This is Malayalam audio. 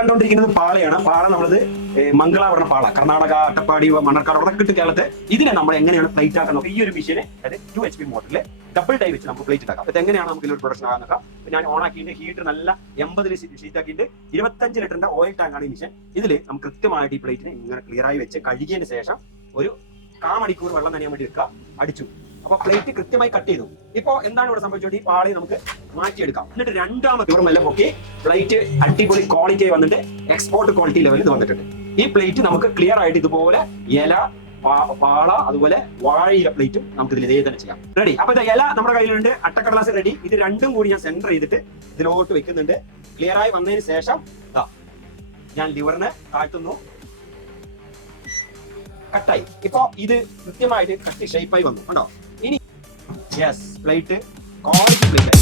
കണ്ടുകൊണ്ടിരിക്കുന്നത് പാളയാണ്. പാള നമ്മളത് മംഗള പറഞ്ഞ പാള, കർണാടക, അട്ടപ്പാടി, മണ്ണാർക്കാട് അവിടെ കിട്ടും കേരളത്തിൽ. ഇതിനെ നമ്മൾ എങ്ങനെയാണ് പ്ലേറ്റ് ആക്കുന്നത്? ഈ ഒരു മെഷീന് അതായത് 2 HP മോഡലിൽ ഡബിൾ ഡൈ വെച്ച് നമുക്ക് പ്ലേറ്റ് ആക്കാം. ഇത് എങ്ങനെയാണ് നമുക്ക് ഒരു പ്രൊഡക്ഷൻ ആകാൻ? ഞാൻ ഓൺ ആക്കിയിട്ട് ഹീറ്റർ നല്ല 80 ഷീറ്റ് ആക്കിയിട്ട് 25 ലിറ്ററിന്റെ ഓയിൽ ടാങ്ക് ആണ് ഈ മെഷീൻ. ഇതിൽ നമുക്ക് കൃത്യമായിട്ട് ഈ പ്ലേറ്റിനെ ഇങ്ങനെ ക്ലിയർ ആയി വെച്ച് കഴുകിയതിന് ശേഷം ഒരു 1/4 മണിക്കൂർ വെള്ളം നനയാൻ വേണ്ടി വെക്കുക. അടിച്ചു. അപ്പൊ പ്ലേറ്റ് കൃത്യമായി കട്ട് ചെയ്തു. ഇപ്പൊ എന്താണ് ഇവിടെ സംഭവിച്ചത്? ഈ പാളി നമുക്ക് മാറ്റിയെടുക്കാം. എന്നിട്ട് രണ്ടാമത്തെ മെല്ലെ പൊക്കി പ്ലേറ്റ് അടിപൊളി ക്വാളിറ്റി വന്നിട്ട് എക്സ്പോർട്ട് ക്വാളിറ്റി ലെവലിൽ ഇത് വന്നിട്ടുണ്ട്. ഈ പ്ലേറ്റ് നമുക്ക് ക്ലിയർ ആയിട്ട് ഇതുപോലെ ഇല, പാള, അതുപോലെ വാഴയില പ്ലേറ്റും നമുക്ക് ഇതിൽ ഇതേ തന്നെ ചെയ്യാം. റെഡി. അപ്പൊ ഇത് ഇല നമ്മുടെ കയ്യിലുണ്ട്, അട്ടക്കടലാസ് റെഡി. ഇത് രണ്ടും കൂടി ഞാൻ സെന്റർ ചെയ്തിട്ട് ഇതിലോട്ട് വെക്കുന്നുണ്ട്. ക്ലിയർ ആയി വന്നതിന് ശേഷം ഞാൻ ലിവറിനെ താഴ്ത്തുന്നു. കട്ടായി. ഇപ്പൊ ഇത് കൃത്യമായിട്ട് കട്ടി ഷേപ്പായി വന്നു കണ്ടോ? ഇനി യെസ്, പ്ലേറ്റ് ക്വാളിറ്റി പ്ലേറ്റ്.